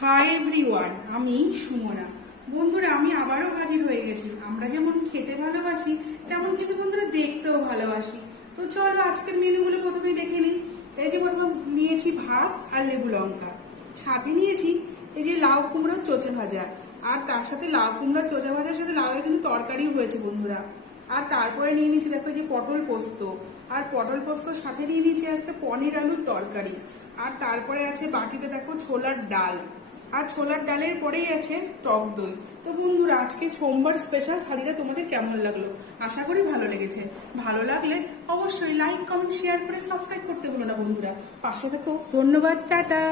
Hi everyone, আমি সুমনা। বন্ধুরা, আমি আবারও হাজির হয়ে গেছি। আমরা যেমন খেতে ভালোবাসি তেমন কিন্তু বন্ধুরা দেখতেও ভালোবাসি। তো চলো আজকের মেনুগুলো প্রথমেই দেখে নিই। এই যে প্রথমে নিয়েছি ভাত আর লেবু লঙ্কা, সাথে নিয়েছি এই যে লাউ কুমড়োর চোচা ভাজা, আর তার সাথে লাউ কুমড়োর চোচা ভাজার সাথে লাউয়ের কিন্তু তরকারিও হয়েছে বন্ধুরা। আর তারপরে নিয়ে নিয়েছি দেখো যে পটল পোস্ত, আর পটল পোস্তর সাথে নিয়ে নিয়েছি আজকে পনির আলুর তরকারি। আর তারপরে আছে বাটিতে দেখো ছোলার ডাল, আর ছোলার ডালের পরেই আছে টক দই। তো বন্ধুরা, আজকে সোমবার স্পেশাল থালিটা তোমাদের কেমন লাগলো? আশা করি ভালো লেগেছে। ভালো লাগলে অবশ্যই লাইক, কমেন্ট, শেয়ার করে সাবস্ক্রাইব করতে ভুলো না বন্ধুরা। পাশে থেকো। ধন্যবাদ, টাটা।